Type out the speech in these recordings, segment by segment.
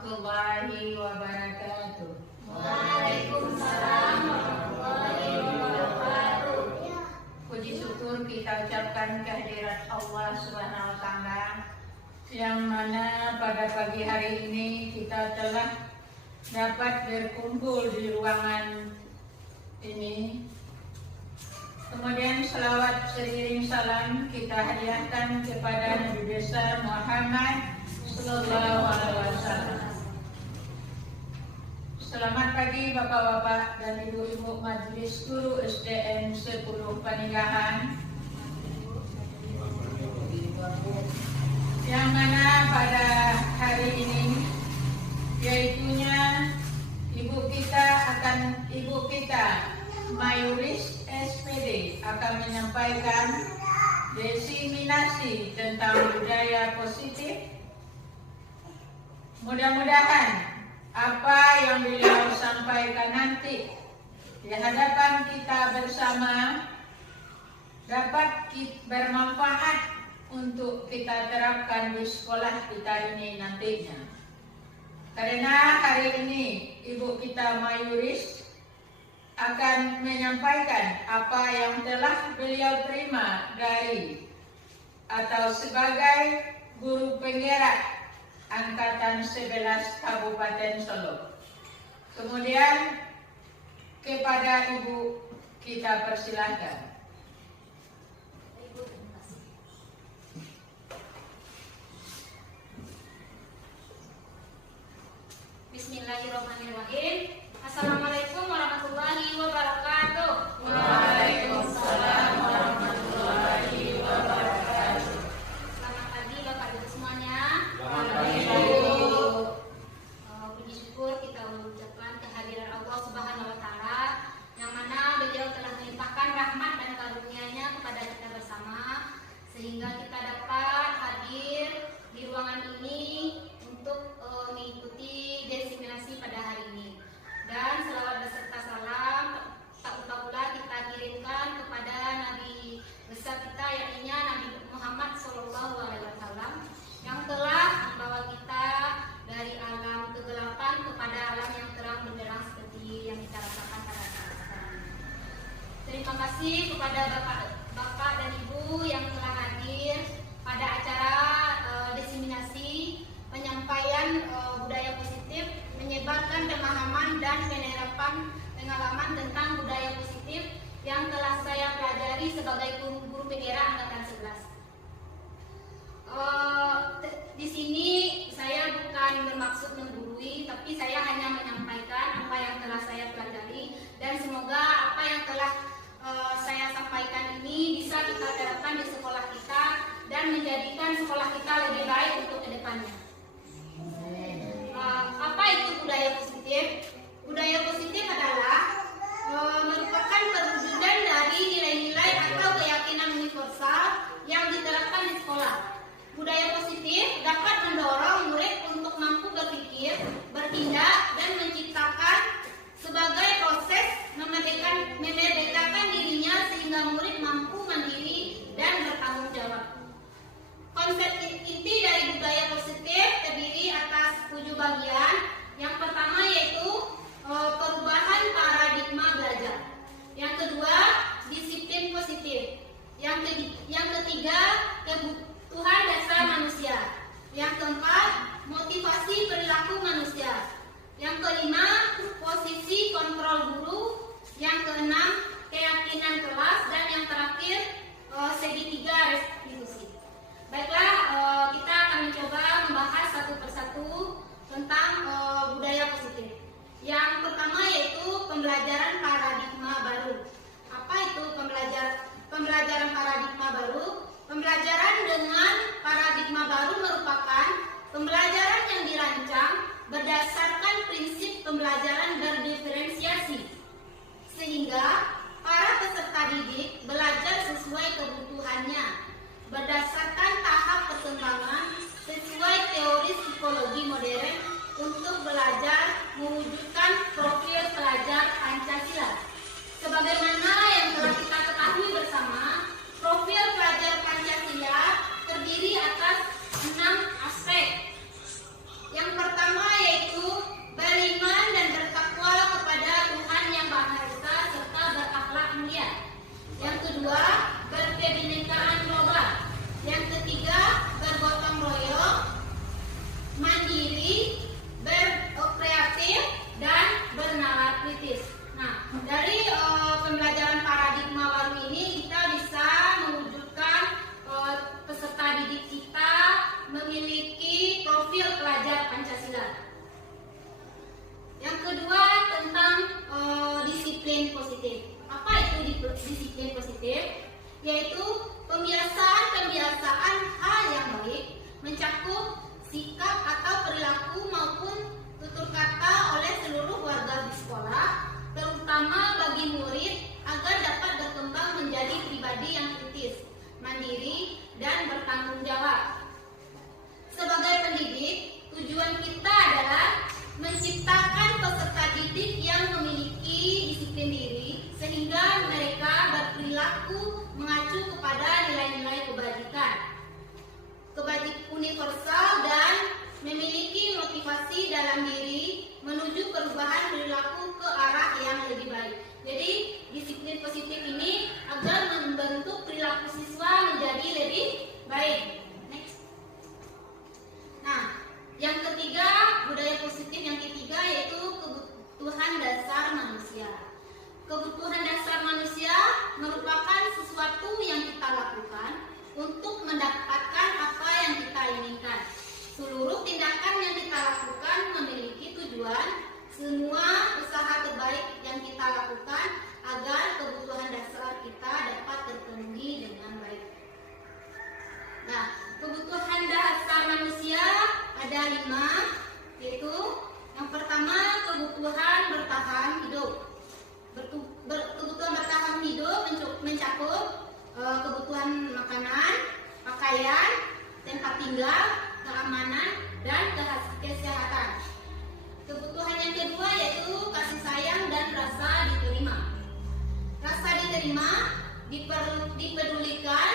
warahmatullahi wabarakatuh. Waalaikumsalam warahmatullahi wabarakatuh. Puji syukur kita ucapkan kehadirat Allah Subhanahu wa Ta'ala, yang mana pada pagi hari ini kita telah dapat berkumpul di ruangan ini. Kemudian selawat seiring salam kita hadiahkan kepada Nabi besar Muhammad Sallallahu Alaihi Wasallam. Selamat pagi Bapak-bapak dan Ibu-ibu Majelis Guru SDN 10 Paninggahan, yang mana pada hari ini yaitunya Ibu kita Mayuris SPD akan menyampaikan desiminasi tentang budaya positif. Mudah-mudahan apa yang beliau sampaikan nanti di hadapan kita bersama dapat bermanfaat untuk kita terapkan di sekolah kita ini nantinya. Karena hari ini Ibu kita Mayuris akan menyampaikan apa yang telah beliau terima dari atau sebagai guru penggerak Angkatan 11 Kabupaten Solo. Kemudian kepada Ibu kita persilahkan. Bismillahirrahmanirrahim. Assalamualaikum warahmatullahi wabarakatuh. Waalaikumsalam warahmatullahi wabarakatuh. Selamat pagi Bapak Ibu semuanya. Selamat pagi. Puji syukur kita mengucapkan kehadiran Allah Subhanahu wa Ta'ala, yang mana beliau telah melimpahkan rahmat dan karunia-Nya kepada kita bersama, sehingga kita dapat hadir di ruangan ini untuk mengikuti desiminasi pada hari ini. Dan selawat beserta salam tak lupa pula kita kirimkan kepada Nabi besar kita, yakni Nabi Muhammad Sallallahu Alaihi Wasallam, yang telah membawa kita dari alam kegelapan kepada alam yang terang benderang seperti yang kita rasakan pada saat sekarang. Terima kasih kepada Bapak dan Ibu yang telah hadir pada acara desiminasi penyampaian budaya positif, menyebarkan pemahaman dan penerapan pengalaman tentang budaya positif yang telah saya pelajari sebagai guru penggerak Angkatan 11. Di sini saya bukan bermaksud menggurui, tapi saya hanya menyampaikan apa yang telah saya pelajari, dan semoga apa yang telah saya sampaikan ini bisa kita terapkan di sekolah kita dan menjadikan sekolah kita lebih baik untuk kedepannya. Apa itu budaya positif? Budaya positif adalah merupakan perwujudan dari nilai-nilai atau keyakinan universal yang diterapkan di sekolah. Budaya positif dapat mendorong murid untuk mampu berpikir, bertindak, dan menciptakan sebagai proses memerdekakan dirinya sehingga murid mampu mandiri dan bertanggung jawab. Konsep inti dari budaya positif terdiri atas 7 bagian. Yang pertama yaitu perubahan paradigma belajar. Yang kedua, disiplin positif. Yang ketiga, kebutuhan dasar manusia. Yang keempat, motivasi perilaku manusia. Yang kelima, posisi kontrol guru. Yang keenam, keyakinan kelas. Dan yang terakhir, segitiga restitusi. Baiklah, kita akan mencoba membahas satu persatu tentang budaya positif. Yang pertama yaitu pembelajaran paradigma baru. Apa itu pembelajaran paradigma baru? Pembelajaran dengan paradigma baru merupakan pembelajaran yang dirancang berdasarkan prinsip pembelajaran berdiferensiasi, sehingga para peserta didik belajar sesuai kebutuhannya, berdasarkan tahap perkembangan sesuai teori psikologi modern untuk belajar mewujudkan profil pelajar Pancasila. Sebagaimana yang telah kita ketahui bersama, profil pelajar Pancasila terdiri atas 6 aspek. Yang pertama yaitu profil pelajar Pancasila. Yang kedua tentang disiplin positif. Apa itu disiplin positif? Yaitu pembiasaan hal yang baik mencakup sikap atau perilaku maupun tutur kata oleh seluruh warga di sekolah, terutama bagi murid agar dapat berkembang menjadi pribadi yang kritis, mandiri, dan bertanggung jawab. Sebagai pendidik, tujuan kita adalah menciptakan peserta didik yang memiliki disiplin diri sehingga mereka berperilaku mengacu kepada nilai-nilai kebajikan universal dan memiliki motivasi dalam diri menuju perubahan perilaku ke arah yang lebih baik. Jadi disiplin positif ini agar membentuk perilaku siswa menjadi lebih baik. Next. Nah, yang ketiga, budaya positif yang ketiga yaitu kebutuhan dasar manusia. Kebutuhan dasar manusia merupakan sesuatu yang kita lakukan untuk mendapatkan apa yang kita inginkan. Seluruh tindakan yang kita lakukan memiliki tujuan. Semua usaha terbaik yang kita lakukan agar kebutuhan dasar kita dapat terpenuhi dengan baik. Nah, kebutuhan dasar manusia ada 5, yaitu yang pertama kebutuhan bertahan hidup. Kebutuhan bertahan hidup mencakup kebutuhan makanan, pakaian, tempat tinggal, keamanan, dan kesehatan. Kebutuhan yang kedua yaitu kasih sayang dan rasa diterima. Rasa diterima, dipedulikan,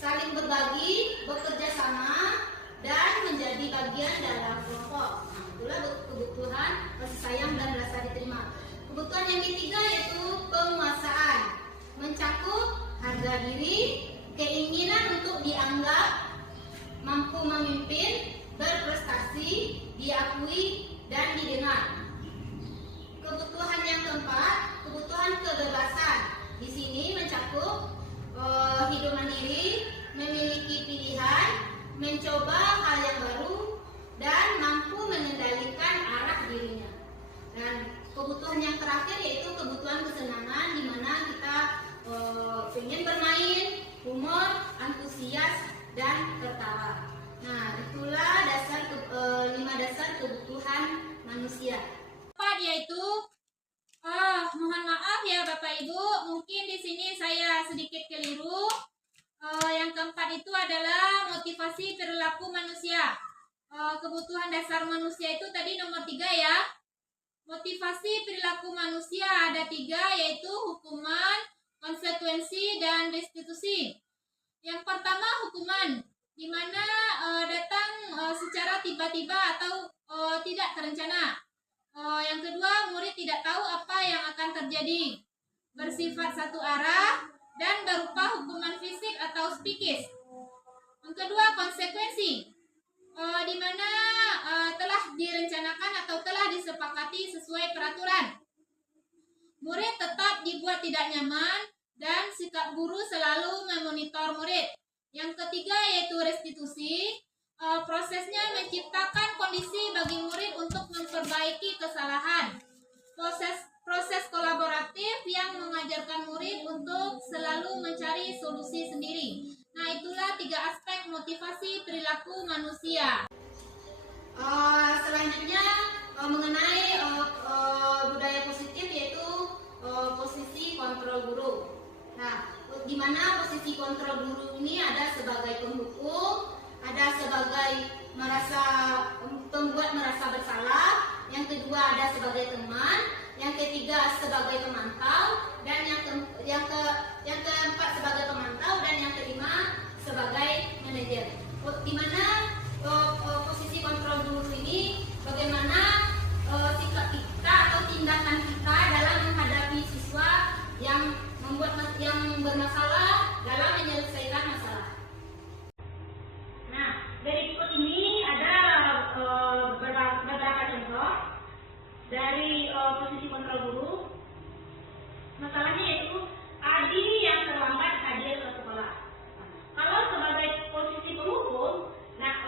saling berbagi, bekerja sama, dan menjadi bagian dalam kelompok. Nah, itulah kebutuhan kasih sayang dan rasa diterima. Kebutuhan yang ketiga yaitu penguasaan, mencakup harga diri, keinginan untuk dianggap mampu memimpin, berprestasi, diakui, dan didengar. Kebutuhan yang keempat, kebutuhan kebebasan. Di sini mencakup hidup mandiri, memiliki pilihan, mencoba hal yang baru, dan mampu mengendalikan arah dirinya. Dan kebutuhan yang terakhir yaitu kebutuhan kesenangan, di mana kita ingin bermain, humor, antusias, dan tertawa. Nah, itulah 5 dasar kebutuhan manusia. Yaitu mohon maaf ya Bapak Ibu, mungkin di sini saya sedikit keliru. Yang keempat itu adalah motivasi perilaku manusia. Kebutuhan dasar manusia itu tadi nomor 3 ya. Motivasi perilaku manusia ada 3, yaitu hukuman, konsekuensi, dan restitusi. Yang pertama hukuman, di mana datang secara tiba-tiba atau tidak terencana. Yang kedua, murid tidak tahu apa yang akan terjadi, bersifat satu arah, dan berupa hukuman fisik atau psikis. Yang kedua, konsekuensi, di mana telah direncanakan atau telah disepakati sesuai peraturan. Murid tetap dibuat tidak nyaman dan sikap guru selalu memonitor murid. Yang ketiga yaitu restitusi. Prosesnya menciptakan kondisi bagi murid untuk memperbaiki kesalahan. Proses kolaboratif yang mengajarkan murid untuk selalu mencari solusi sendiri. Nah, itulah 3 aspek motivasi perilaku manusia. Selanjutnya mengenai budaya positif yaitu posisi kontrol guru. Nah, di mana posisi kontrol guru ini ada sebagai penghukum, ada sebagai pembuat merasa bersalah, yang kedua ada sebagai teman, yang ketiga sebagai pemantau, dan yang keempat sebagai pemantau, dan yang kelima sebagai manajer. Di mana posisi kontrol guru ini bagaimana sikap kita atau tindakan kita dalam menghadapi siswa yang bermasalah dalam menyelesaikan masalah. Nah, dari berikut ini ada beberapa contoh dari posisi kontrol guru. Masalahnya yaitu Adi yang terlambat hadir ke sekolah. Kalau sebagai posisi penghukum, nah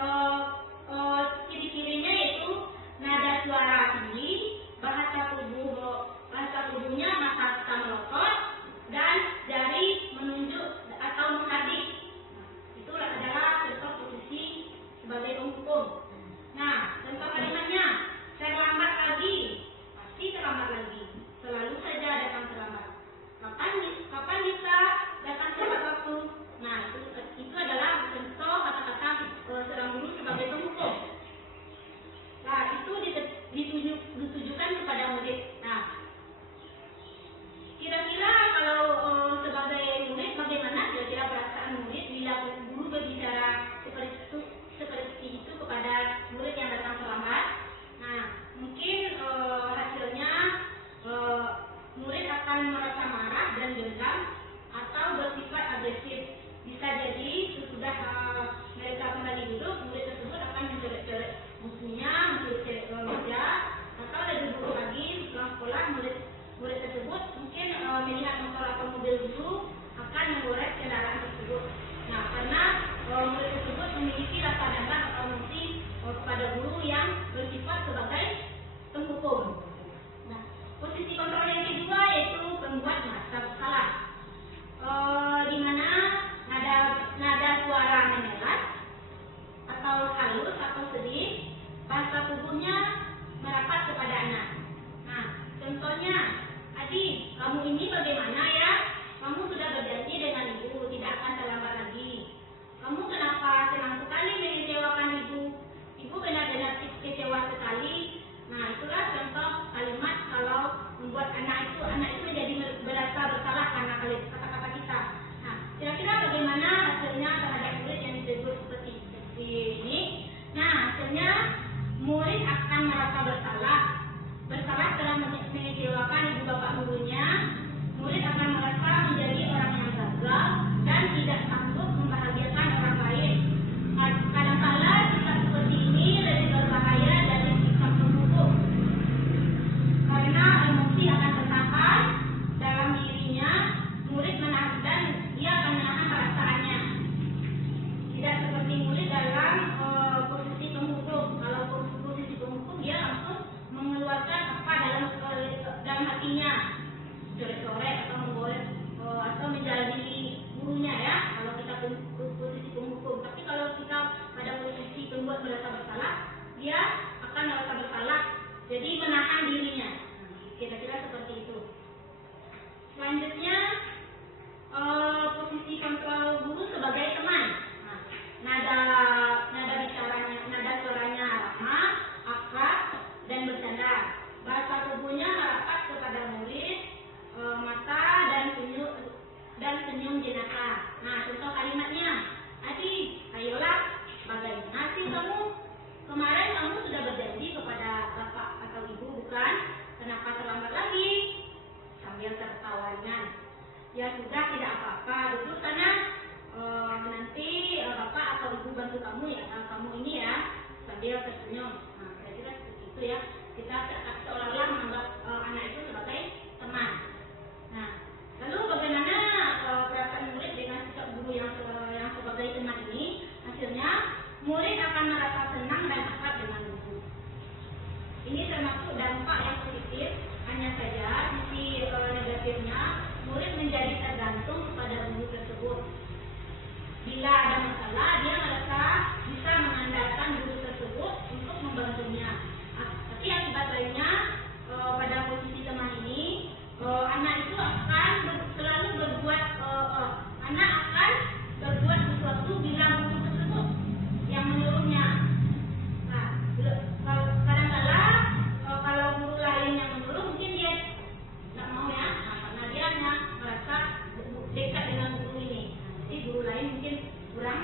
guru yang bersifat sebagai penghukum. Nah, posisi kontrol yang kedua yaitu pembuat merasa bersalah, di mana nada suara menelat atau halus atau sedih, bahasa tubuhnya merapat kepada anak. Nah, contohnya, adik, kamu ini bagaimana ya? Kamu sudah berjanji dengan ibu tidak akan terlambat lagi. Kamu kenapa senang sekali mengecewakan ibu? Ibu benar-benar kecewa sekali. Nah, itulah contoh kalimat kalau membuat anak itu menjadi merasa bersalah karena kata-kata kita. Nah, kira-kira bagaimana hasilnya terhadap murid yang disebut seperti ini? Nah, hasilnya murid akan merasa bersalah telah mengecewakan ibu bapak gurunya. Murid akan merasa menjadi orang yang gagal dan tidak sanggup membahagiakan orang lain. Kadang-kala sikap seperti ini lebih berbahaya dari sikap penghukum, karena emosi akan tertahan dalam dirinya. Murid menahan dan dia akan menahan perasaannya. Tidak seperti murid dalam posisi penghukum. Kalau posisi penghukum dia langsung mengeluarkan apa dalam hatinya, coret-coret atau menggolek atau menjadi gurunya ya. Kalau kita posisi penghukum, tapi kalau kita pada posisi pembuat merasa bersalah, dia akan merasa bersalah, jadi menahan dirinya. Kira-kira seperti itu. Selanjutnya posisi kontrol guru sebagai teman. Nada bicaranya, nada suaranya ramah, akrab, dan bercanda. Bahasa tubuhnya merapat kepada murid, mata dan senyum jenaka. Nah, contoh kalimatnya, adik, ayolah, bagaimana sih kamu? Kemarin kamu sudah berjanji kepada bapak atau ibu, bukan? Kenapa terlambat lagi? Sambil tertawanya. Ya sudah, tidak apa-apa, duduk sana. Nanti bapak atau ibu bantu kamu ya, kamu ini ya, sambil tersenyum. Nah, kira-kira seperti itu ya. Kita seolah-olah menganggap anak itu sebagai teman. Nah, lalu bagaimana perasaan murid dengan sikap guru yang sebagai teman ini? Hasilnya, murid akan merasa senang dan akrab dengan guru. Ini termasuk dampak yang positif. Hanya saja sisi negatifnya, murid menjadi tergantung kepada guru tersebut. Bila ada masalah, dia merasa bisa mengandalkan guru tersebut untuk membantunya. Tapi akibat lainnya, pada posisi teman ini, anak itu akan selalu berbuat sesuatu bila guru tersebut yang menyuruhnya. Nah, kadang-kala kalau guru lain yang menyuruh, mungkin dia nggak mau ya, karena dia hanya merasa dekat dengan guru ini. Jadi guru lain mungkin kurang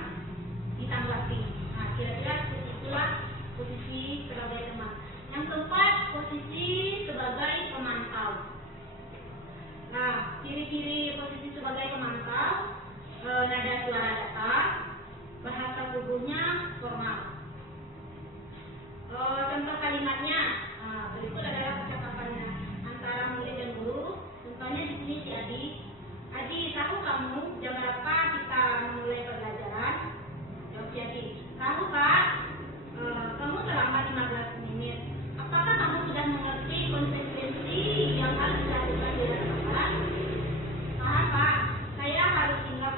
ditanggapi. Nah, kira-kira itulah posisi sebagai teman. Yang keempat, posisi sebagai pemantau. Nah, ciri-ciri posisi sebagai pemantau, nada suara datar, bahasa tubuhnya formal. Contoh kalimatnya, berikut adalah percakapannya antara murid dan guru. Contohnya di sini si Adi. Adi, tahu kamu jam berapa kita mulai pelajaran? Jawab si Adi, tahu Kak. Kamu terlambat 15 menit. Apakah kamu sudah mengerti konsekuensi yang harus dilakukan di dalam kelas? Paham Pak, saya harus tinggal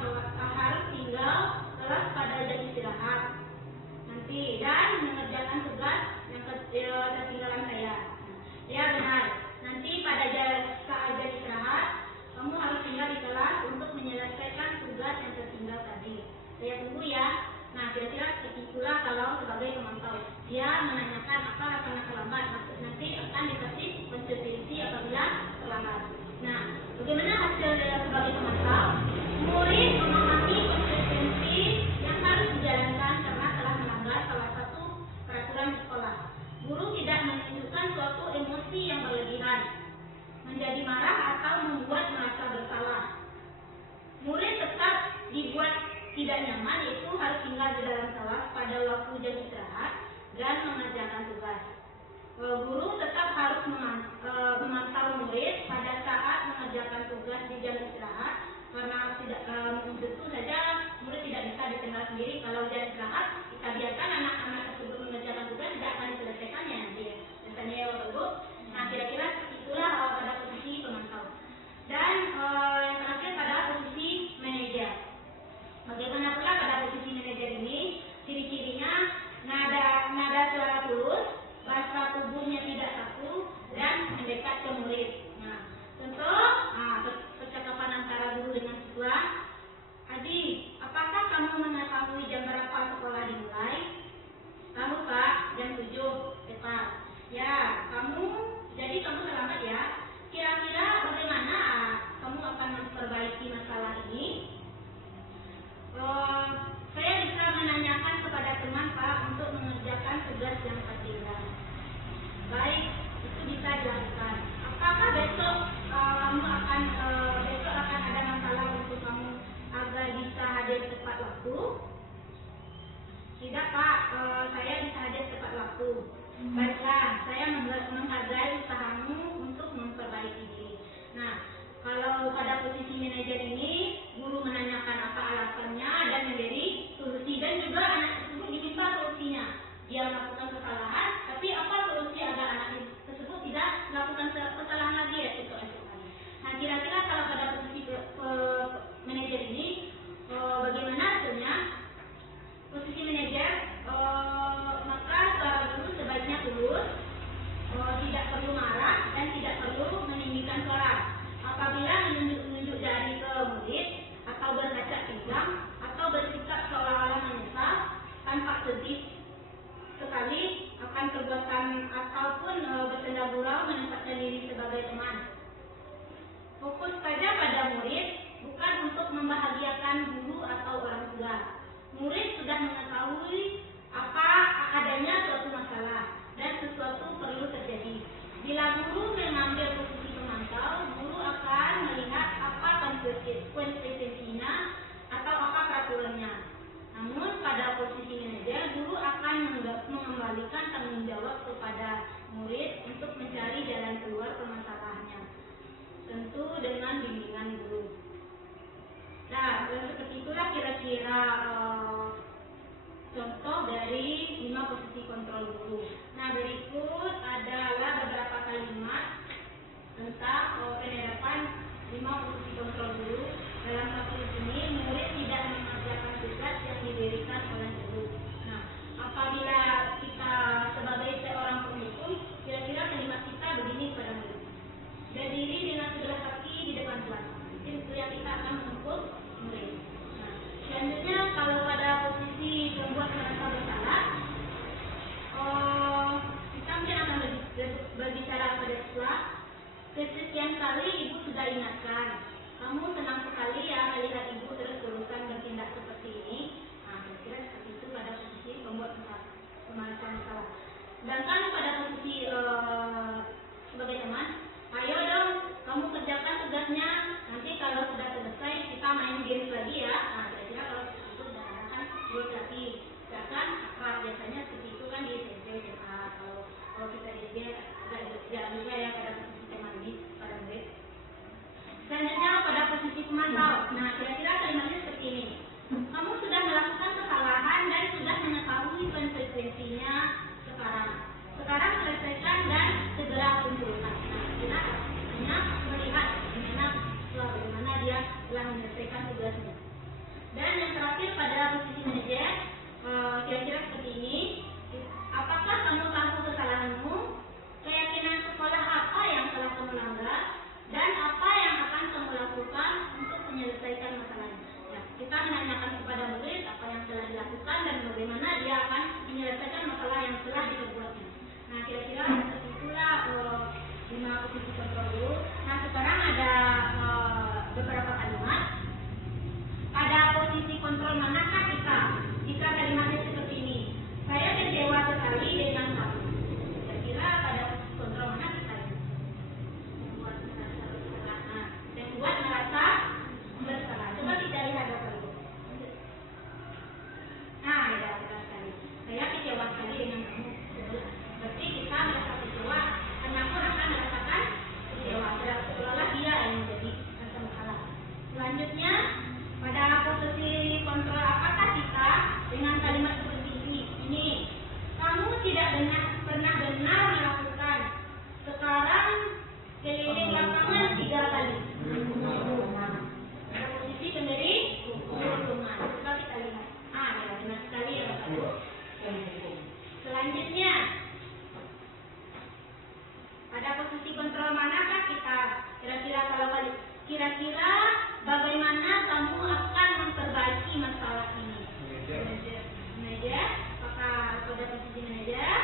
kelas pada jam istirahat nanti dan mengerjakan tugas yang ketinggalan saya. Ya benar, nanti pada saat jam istirahat kamu harus tinggal di kelas untuk menyelesaikan tugas yang tertinggal tadi. Saya tunggu ya. Nah, kira-kira seperti itulah kalau sebagai pemantau. Dia menanyakan apa rasanya terlambat, nanti akan dikasih konsekuensi apabila terlambat. Nah, bagaimana hasil sebagai pemantau? Murid memahami konsekuensi yang harus dijalankan karena telah melanggar salah satu peraturan sekolah. Guru tidak menunjukkan suatu emosi yang berlebihan, menjadi marah atau membuat merasa bersalah. Murid tetap dibuat tidak nyaman, yaitu harus tinggal di dalam kelas pada waktu jam istirahat dan mengerjakan tugas. Guru tetap harus memantau murid pada saat mengerjakan tugas di jam istirahat, karena tentu saja murid tidak bisa ditinggal sendiri. Kalau jam istirahat kita biarkan anak-anak tersebut mengerjakan tugas, tidak tukar. Ya, jadi kamu selamat ya. Kira-kira bagaimana kamu akan memperbaiki masalah ini? Saya bisa menanyakan kepada teman Pak untuk mengerjakan tugas yang tertinggal. Baik, itu bisa dilakukan. Apakah besok besok akan ada masalah untuk kamu agar bisa hadir tepat waktu? Tidak Pak, saya bisa hadir tepat waktu. Baiklah, saya menghargai usahamu untuk memperbaiki diri. Nah, kalau pada posisi manajer ini, guru menanyakan apa alasannya dan memberi solusi, dan juga anak tersebut diminta solusinya. Dia melakukan kesalahan, tapi apa solusi agar anak tersebut tidak melakukan kesalahan lagi ya, keesokan. Nah, kira-kira kalau pada posisi manajer ini, bagaimana hasilnya? Posisi manajer, maka guru sebaiknya tulus, tidak perlu marah dan tidak perlu meninggikan suara. Apabila menunjuk jari ke murid atau berkaca pinggang atau bersikap seolah-olah menyesal tanpa sedih sekali akan perbuatan ataupun bersenda gurau menempatkan diri sebagai teman. Fokus saja pada murid, bukan untuk membahagiakan guru atau orang tua. Murid sudah mengetahui apa adanya suatu masalah dan sesuatu perlu terjadi. Bila guru mengambil posisi pemantau, guru akan melihat apa konsekuensinya atau apa peraturannya. Namun pada posisi manajer, guru akan mengembalikan tanggung jawab kepada murid untuk mencari jalan keluar permasalahannya, tentu dengan bimbingan guru. Nah, seperti itulah kira-kira contoh dari 5 posisi kontrol guru. Nah, berikut adalah beberapa kalimat tentang penerapan 5 posisi kontrol guru. Dalam kasus ini, murid tidak mengerjakan tugas yang diberikan oleh guru. Nah, apabila kita sebagai seorang penghukum, kira-kira kalimat kita begini kepada murid: berdiri dengan sebelah kaki di depan kelas. Itu yang kita akan mengukur murid. Nah, selanjutnya kalau pada posisi pembuat merasa bersalah, kita mungkin akan berbicara pada siswa. Kesekian kali ibu sudah ingatkan, kamu senang sekali ya melihat ibu terus-terusan bertindak seperti ini. Nah, kira-kira seperti itu pada posisi pembuat merasa bersalah. Sedangkan pada posisi sebagai teman, ayo dong kamu kerjakan tugasnya, nanti kalau sudah selesai kita main games lagi ya. Nah, kira-kira kalau itu sudah kan games lagi, kan akrab biasanya seperti itu kan di SMP SMA. Kalau kita di SD agak juga ya pada posisi teman ini pada murid. Selanjutnya pada posisi pemantau. Nah, kira-kira kalimatnya seperti ini: kamu sudah melakukan kesalahan dan sudah mengetahui konsekuensinya. Sekarang selesaikan dan segera kumpulkan. Nah, kita hanya melihat bagaimana dia telah menyelesaikan tugasnya. Dan yang terakhir pada posisi manajer, kira-kira seperti ini: apakah kamu tahu kesalahanmu, keyakinan sekolah apa yang telah kamu langgar, dan apa yang akan kamu lakukan untuk menyelesaikan masalahnya. Nah, kita menanyakan kepada murid apa yang telah dilakukan dan bagaimana dia akan menyelesaikan masalah yang telah diperbuatnya. Nah, kira-kira seperti itulah 5 posisi kontrol guru. Nah, sekarang ada beberapa kalimat. Pada posisi kontrol manakah kita? Jika kalimatnya seperti ini: saya kecewa sekali dengan kamu. Kira-kira pada posisi kontrol mana kita ini? Membuat merasa bersalah. Coba kita lihat dulu. Nah, ada sekali. Saya kecewa sekali dengan kamu. Berarti kita merasa kecewa, karena aku akan merasakan kecewa. Seolah-olah dia yang menjadi masalah. Selanjutnya, pada posisi kontrol apakah kita dengan kalimat seperti ini? Kamu tidak pernah benar melakukan. Sekarang keliling lapangan 3 kali. Pada posisi pemberi hukuman. Coba kita lihat. Ya benar sekali ya Bapak. Selanjutnya, pada posisi kontrol manakah kita? Kira-kira bagaimana kamu akan memperbaiki masalah ini? Manajer, apakah pada posisi manajer?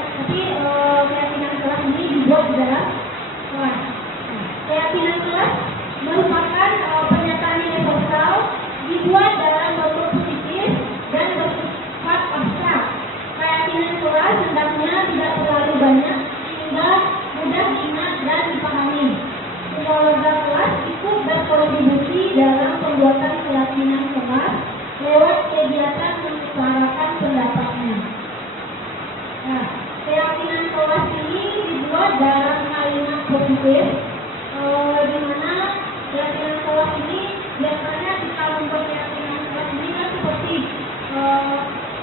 tapi keyakinan kelas ini dibuat di dalam kelas. Nah, keyakinan kelas merupakan pernyataan universal dibuat dalam bentuk positif dan bersifat abstrak. Keyakinan kelas hendaknya tidak terlalu banyak sehingga mudah diingat dan dipahami. Semua warga kelas ikut berkontribusi dalam pembuatan keyakinan kelas lewat kegiatan mengutarakan pendapatnya. Nah, keyakinan kelas ini dibuat dalam kalimat positif, di mana keyakinan kelas ini biasanya kita membuat keyakinan kelas ini kan seperti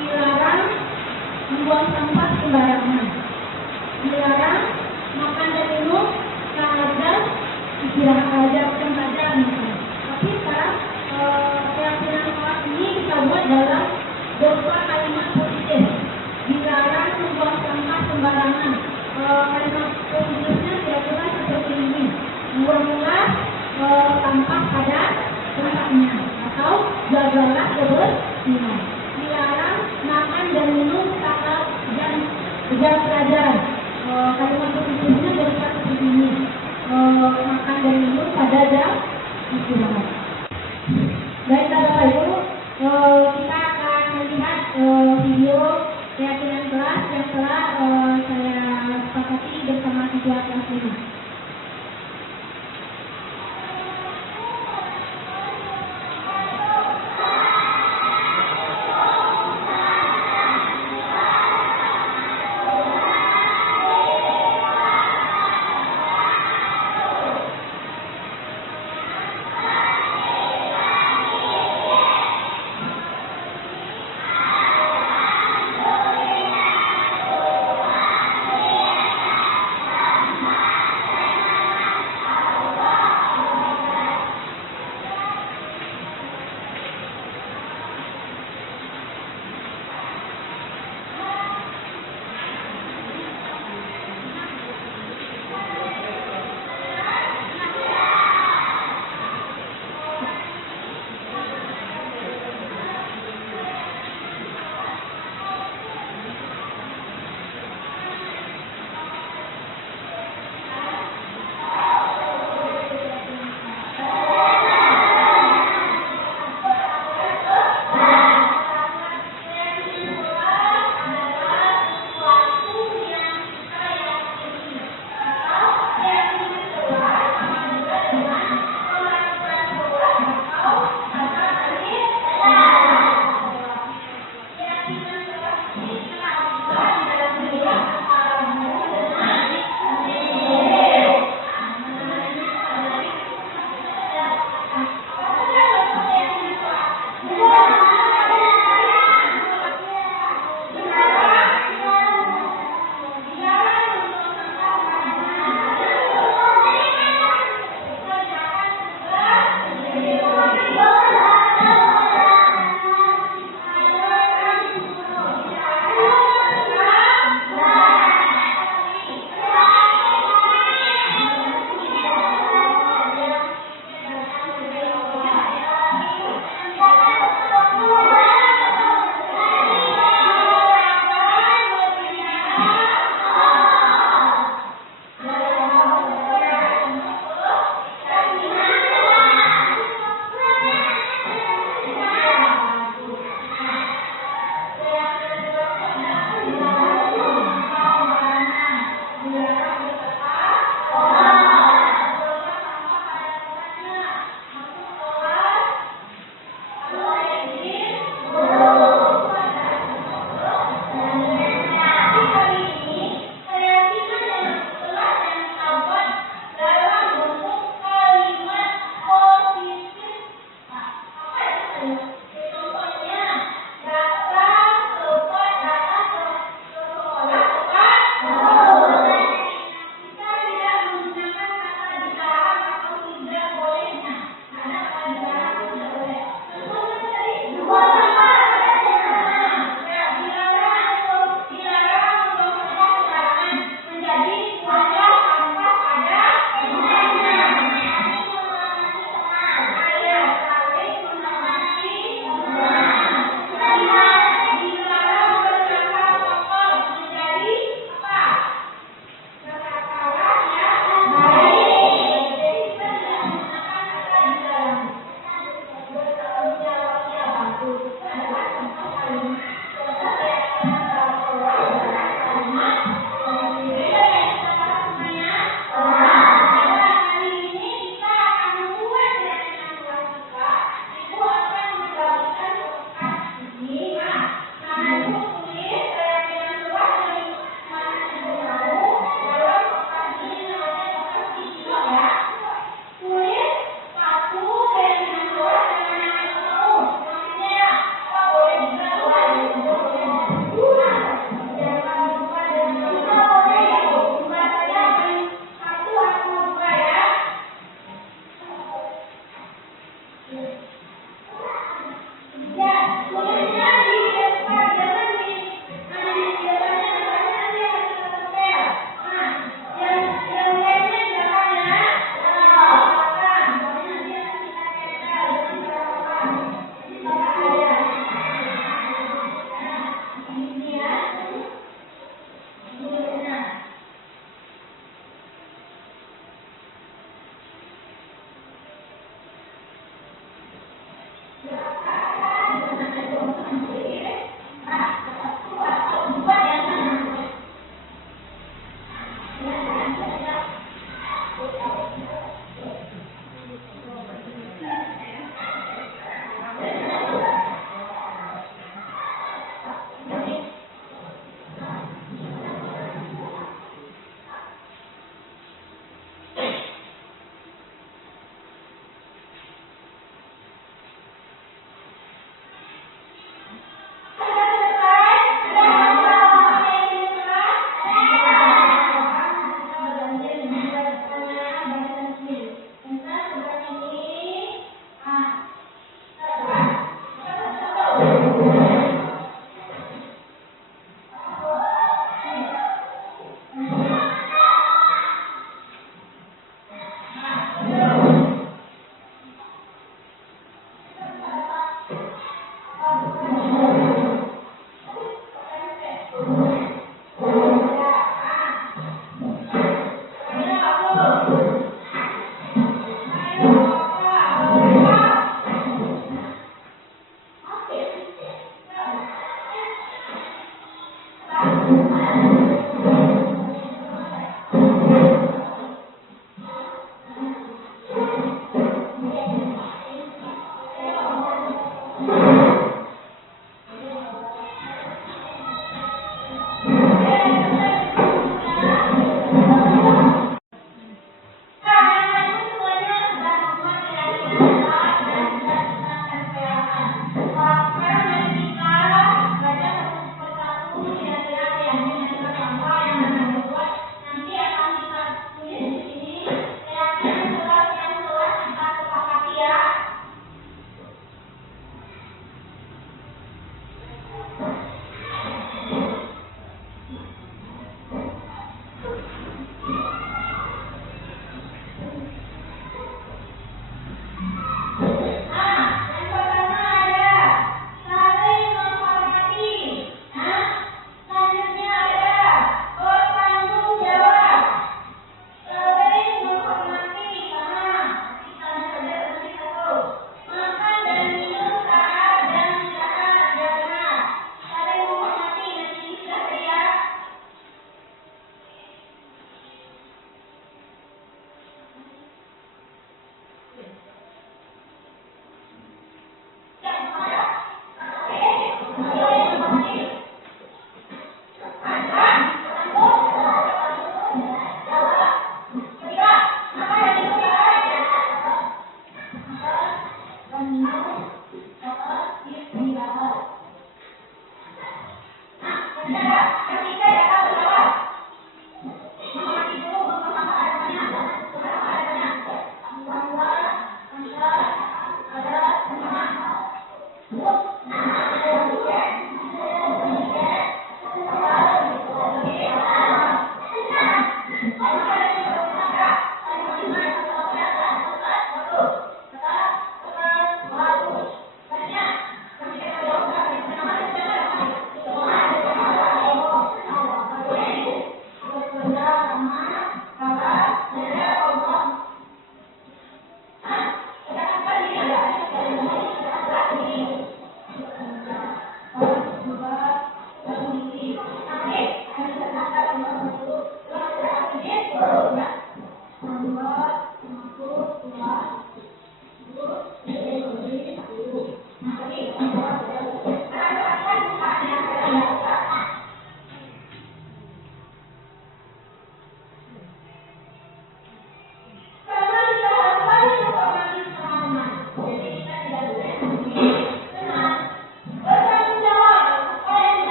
dilarang membuang sampah sembarangan, dilarang makan dan minum saja istirahat jam saja misalnya. Tapi sekarang keyakinan kelas ini kita buat dalam berupa kalimat positif, dilarang membuang sampah sembarangan. Kalimat positifnya kira-kira seperti ini: buanglah sampah pada tempatnya, atau jagalah kebersihan. Dilarang makan dan minum saat jam pelajaran. Kalimat positifnya berupa seperti ini: makan dan minum pada jam istirahat. Baik, Bapak Ibu, kita akan melihat video keyakinan kelas yang telah saya sepakati bersama siswa kelas 5.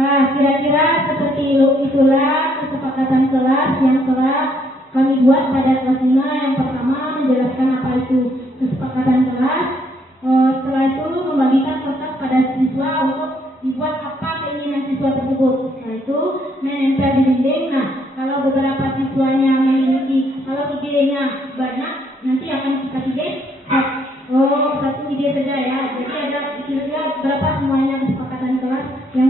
Nah, kira-kira seperti itulah kesepakatan kelas yang telah kami buat pada kelas 5. Yang pertama menjelaskan apa itu kesepakatan kelas. Setelah itu membagikan kertas pada siswa untuk dibuat apa keinginan siswa tersebut. Setelah itu menempel di dinding. Nah, kalau beberapa siswanya memiliki, kalau idenya banyak, nanti akan dikasih satu ide saja ya. Jadi ada kira-kira berapa semuanya kesepakatan kelas yang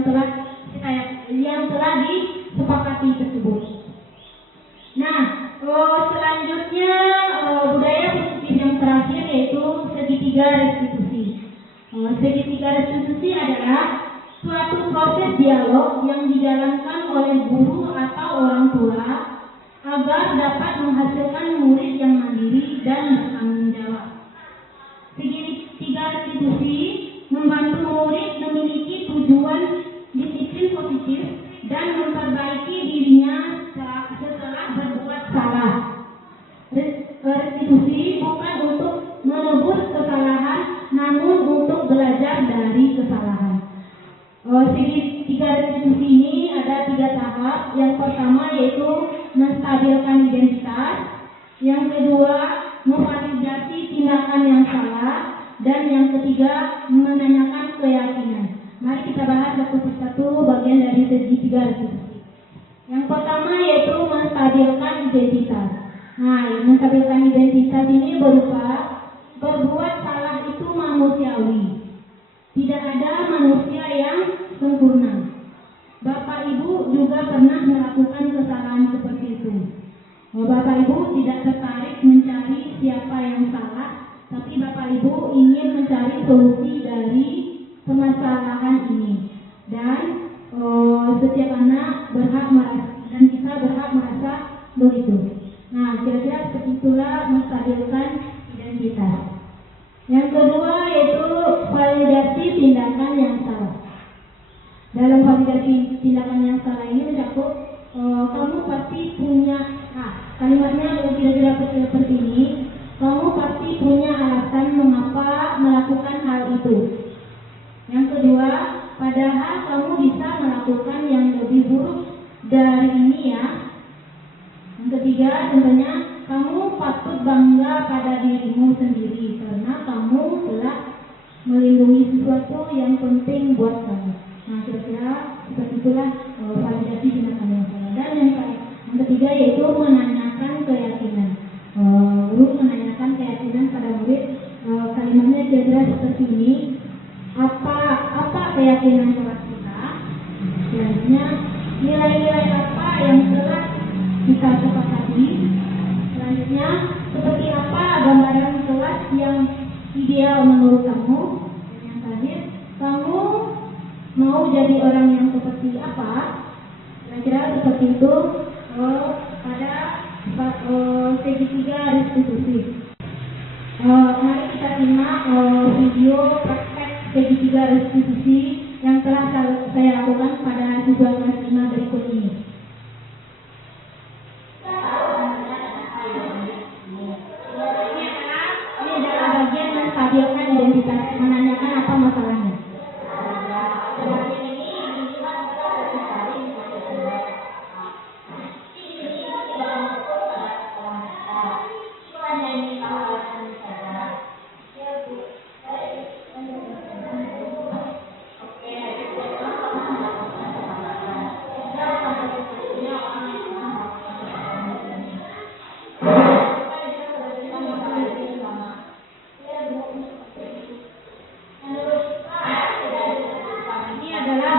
telah disepakati tersebut. Nah, selanjutnya budaya positif yang terakhir yaitu segitiga restitusi. Segitiga restitusi adalah suatu proses dialog yang dijalankan oleh guru atau orang tua agar dapat menghasilkan murid yang mandiri dan bertanggung jawab. Segitiga restitusi membantu murid memiliki tujuan disiplin positif dan memperbaiki dirinya setelah berbuat salah. Restitusi bukan untuk menebus kesalahan, namun untuk belajar dari kesalahan. Segitiga restitusi ini ada 3 tahap. Yang pertama yaitu menstabilkan identitas. Yang kedua, memvalidasi tindakan yang salah. Dan yang ketiga, menanyakan keyakinan. Mari kita bahas satu persatu bagian dari segitiga restitusi. Yang pertama yaitu menstabilkan identitas. Nah, menstabilkan identitas ini berupa berbuat salah itu manusiawi. Tidak ada manusia yang sempurna. Bapak Ibu juga pernah melakukan kesalahan seperti itu. Bapak Ibu tidak tertarik mencari siapa yang salah, tapi Bapak Ibu ingin mencari solusi dari permasalahan ini. Dan setiap anak berhak merasa, dan kita berhak merasa begitu. Nah, kira-kira seperti itulah menstabilkan identitas. Yang kedua yaitu validasi tindakan yang salah. Dalam validasi tindakan yang salah ini mencakup kamu pasti punya, kalimatnya kira-kira seperti ini. Kamu pasti punya alasan mengapa melakukan hal itu. Yang kedua, padahal kamu bisa melakukan yang lebih buruk dari ini ya. Yang ketiga, tentunya kamu patut bangga pada dirimu sendiri karena kamu telah melindungi sesuatu yang penting buat kamu. Nah, kira-kira seperti itulah validasi tindakan yang salah. Dan yang ketiga yaitu menanyakan keyakinan. Guru menanyakan keyakinan pada murid. Kalimatnya kira-kira seperti ini. Apa keyakinan kelas kita? Selanjutnya, nilai-nilai apa yang telah kita sepakati? Selanjutnya, seperti apa gambaran kelas yang ideal menurut kamu? Dan yang terakhir, kamu mau jadi orang yang seperti apa? Kira-kira seperti itu pada segitiga restitusi. Mari kita simak video praktek segitiga restitusi yang telah saya lakukan pada siswa kelas 5 berikut ini. Ini adalah bagian menstabilkan identitas, menanyakan apa masalahnya.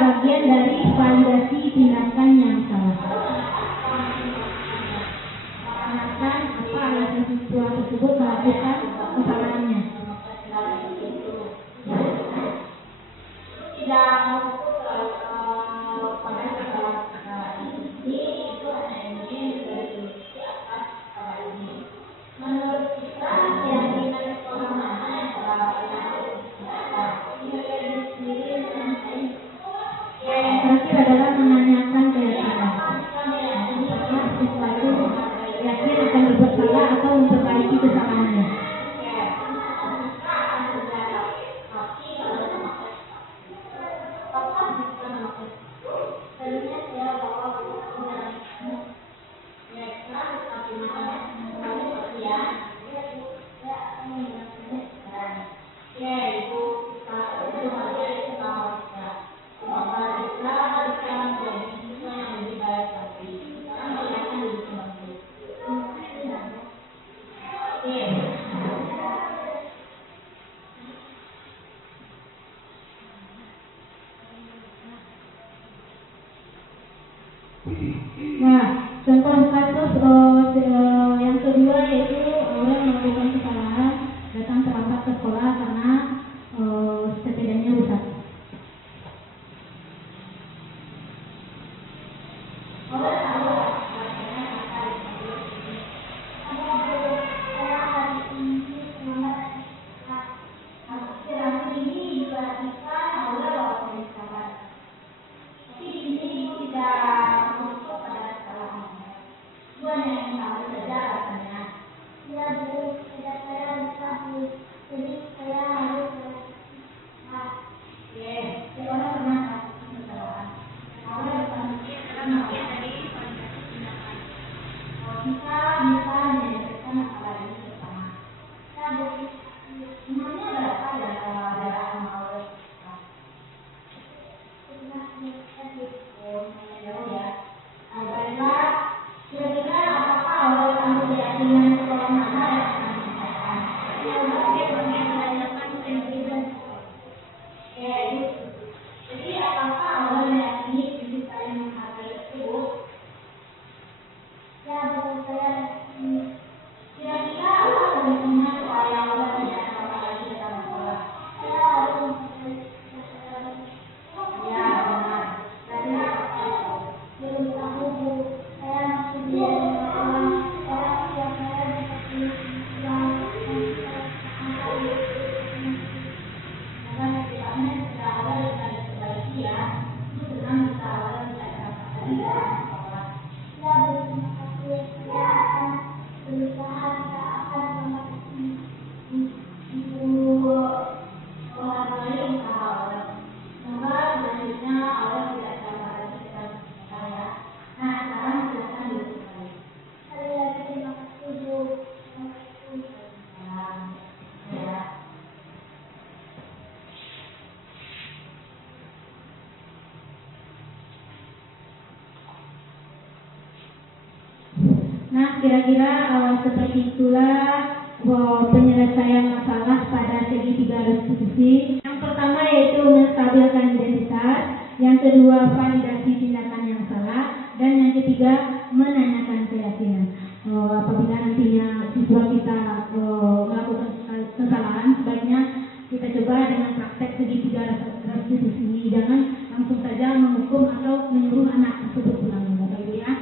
Bagian dari validasi tindakan yang salah. Menanyakan apa alasan siswa tersebut melakukan kesalahannya. Tidak pada kesalahan ini itu hanya ingin dari atas kawal ini. Menurut kita keyakinan orang mana yang salah yang terakhir adalah menanyakan keyakinan. Apakah siswa itu yakin akan berbuat salah atau memperbaiki kesalahannya? Nah, contoh kasus yang kedua yaitu orang melakukan kesalahan datang terlambat ke sekolah karena sepedanya rusak. Nah, kira-kira seperti itulah penyelesaian masalah pada segi 3 restitusi. Yang pertama yaitu menstabilkan identitas, yang kedua validasi tindakan yang salah, dan yang ketiga menanyakan keyakinan. Apabila nantinya siswa kita melakukan kesalahan, sebaiknya kita coba dengan praktek segi 3 restitusi ini, jangan langsung saja menghukum atau menyuruh anak tersebut pulang, Bapak Ibu ya.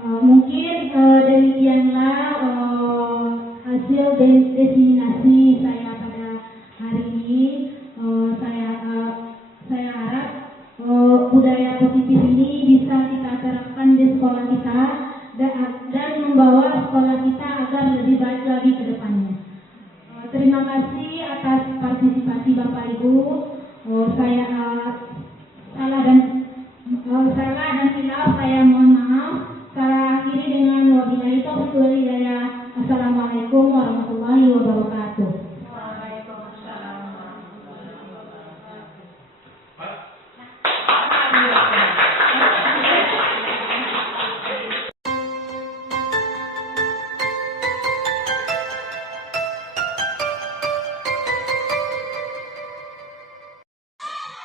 Mungkin demikianlah hasil definisi saya pada hari ini. Saya harap budaya positif ini bisa kita terapkan di sekolah kita dan membawa sekolah kita agar lebih baik lagi ke depannya. Terima kasih atas partisipasi Bapak Ibu. Saya salah dan hilaf, saya mohon maaf. Saya akhiri dengan wabillahi taufiq wal hidayah. Assalamualaikum warahmatullahi wabarakatuh. Waalaikumsalam warahmatullahi wabarakatuh.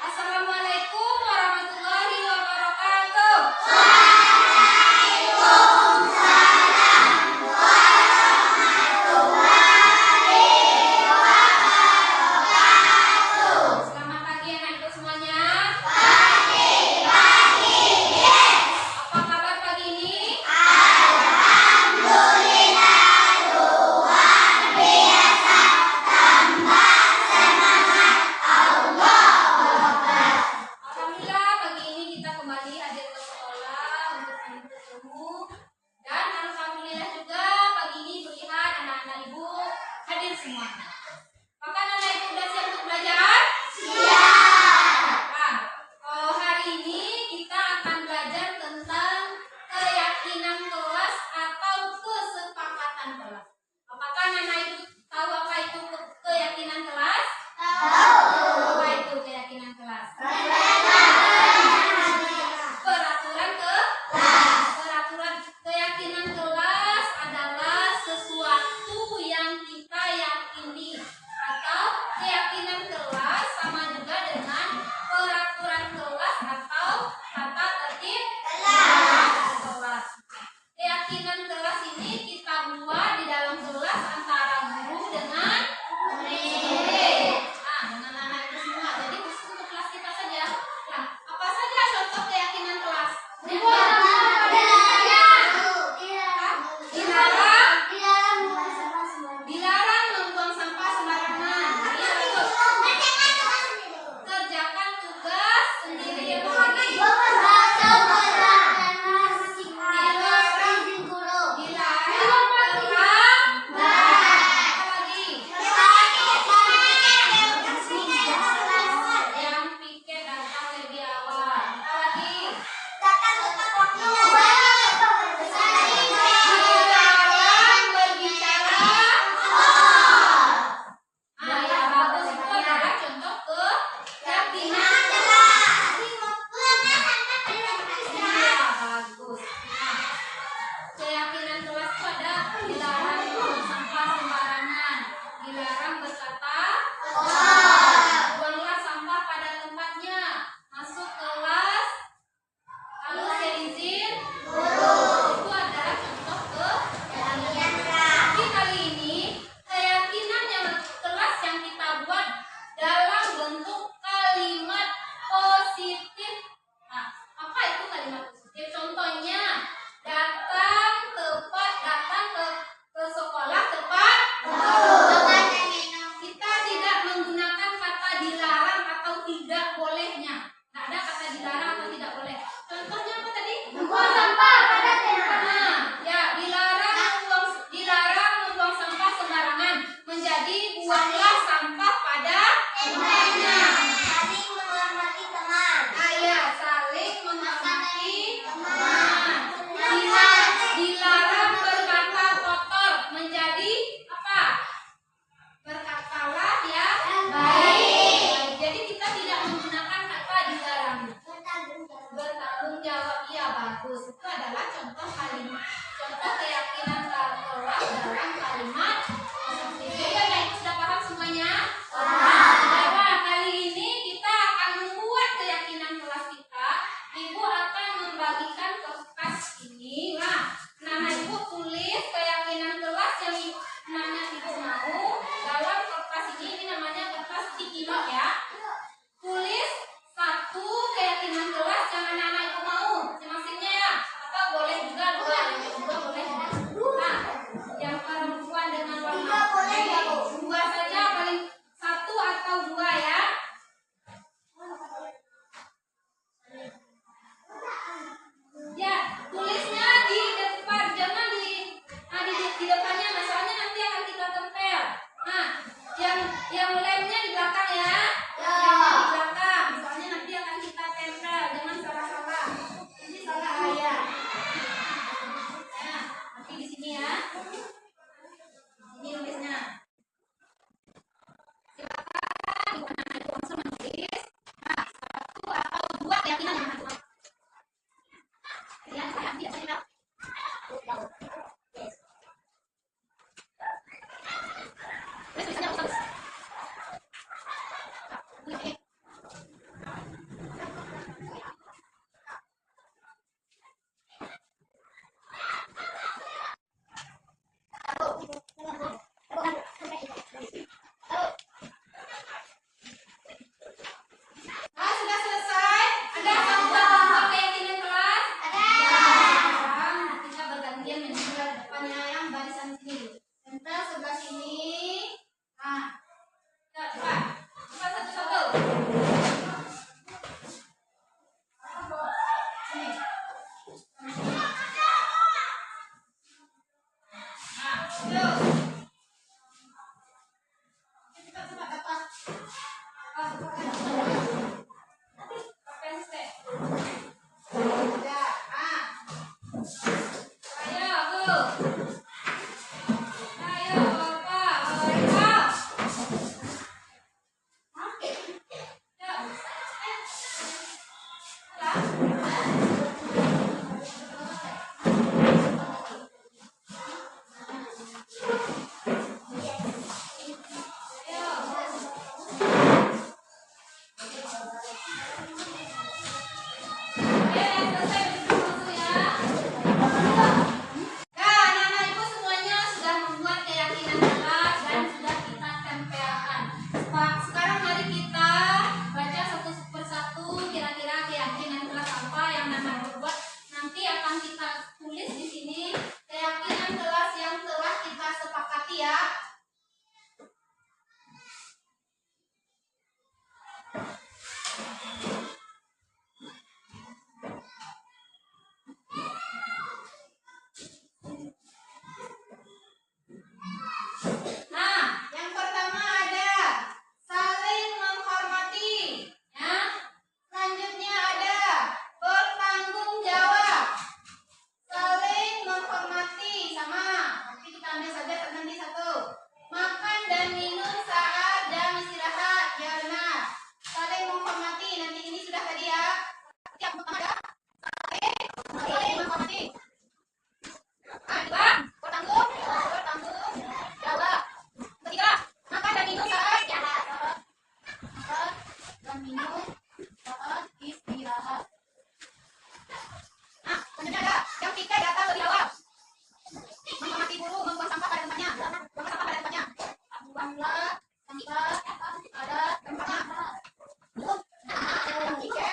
Assalamualaikum warahmatullahi wabarakatuh. positif. Nah, apa itu kalimat positif? Contohnya, datang ke sekolah tepat. Kita tidak menggunakan kata dilarang atau tidak bolehnya. Nggak ada kata dilarang atau tidak boleh. Contohnya apa tadi? Membuang sampah pada Nah, ya dilarang membuang sampah sembarangan. Menjadi buanglah sampah pada tempatnya. saling menghormati teman. Ah ya, saling menghormati teman. Dilarang berkata kotor. Menjadi apa? Berkatalah yang baik. Jadi kita tidak menggunakan kata dilarang. Bertanggung jawab, iya bagus. Itu adalah contoh kalimat, contoh keyakinan kelas dalam kalimat positif. Jadi ada itu sudah paham semuanya? Nah, kali ini kita akan membuat keyakinan kelas kita. Ibu akan membagikan kertas ini. Nah, ibu tulis keyakinan kelas yang namanya ibu mau dalam kertas ini. Ini namanya kertas sticky note ya. Tulis satu keyakinan kelas yang anak-anak ibu mau masing-masingnya ya, atau boleh juga dua, yang kedua boleh. Nah, yang perempuan dengan warna putih dua saja, paling satu atau dua ya. Ya, tulisnya di depan, jangan di depannya, nah, soalnya nanti akan kita tempel. Nah, yang lemnya di belakang ya. Lemnya di belakang, soalnya nanti akan kita tempel, jangan salah-salah. Ini salah ayat. Nah, nanti di sini ya. Ini nulisnya. Silakan ibu anak ibu langsung menulis. Nah, satu atau dua keyakinan yang masuk. Keyakinan saya biasanya. Tulisnya bagus. Oke. Ah, sudah selesai? Ada satu keyakinan kelas? Ada. Sekarang kita bergantian menempel depannya yang barisan sini. Tempel sebelah sini. Nah, cepat. Cepat satu-satu. Sini. Nah, yuk. Cepat dapat. Pensel. Ya, ayo, go. Ayo, Bapak, Bapak. Sekarang mari kita baca satu persatu kira-kira keyakinan kelas apa yang Nana buat. Nanti akan kita tulis di sini keyakinan kelas yang telah kita sepakati ya. Nah, yang pertama ada saling menghormati, ya. Selanjutnya ada bertanggung jawab, saling menghormati, sama. Nanti kita ambil saja nanti satu. Makan dan minum saat jam istirahat, ya benar. Saling menghormati, nanti ini sudah tadi ya. Yang pertama ada saling menghormati. Dua, bertanggung jawab. Ketiga, makan dan minum saat istirahat. Makan dan minum saat istirahat. Nah, selanjutnya ada yang tiga datang lebih awal. Menghormati guru, membuang sampah pada tempatnya. Buang sampah pada tempatnya. Buanglah sampah pada tempatnya. Nah, yang tiga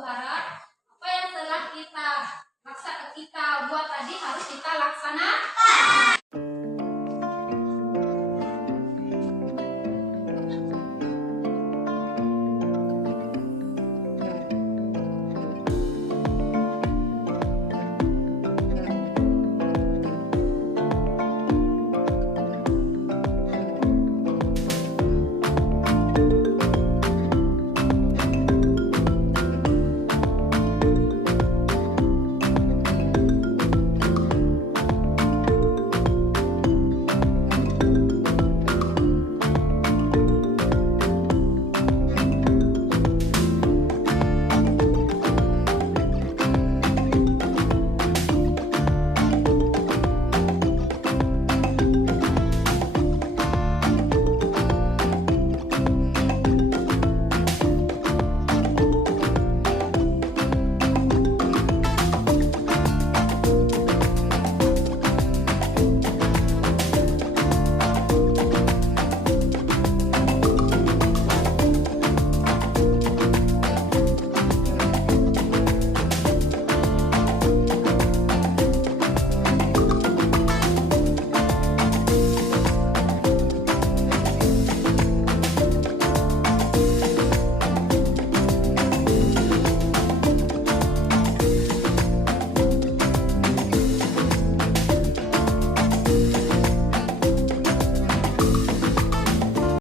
Guru harap apa yang telah kita buat tadi harus kita laksanakan.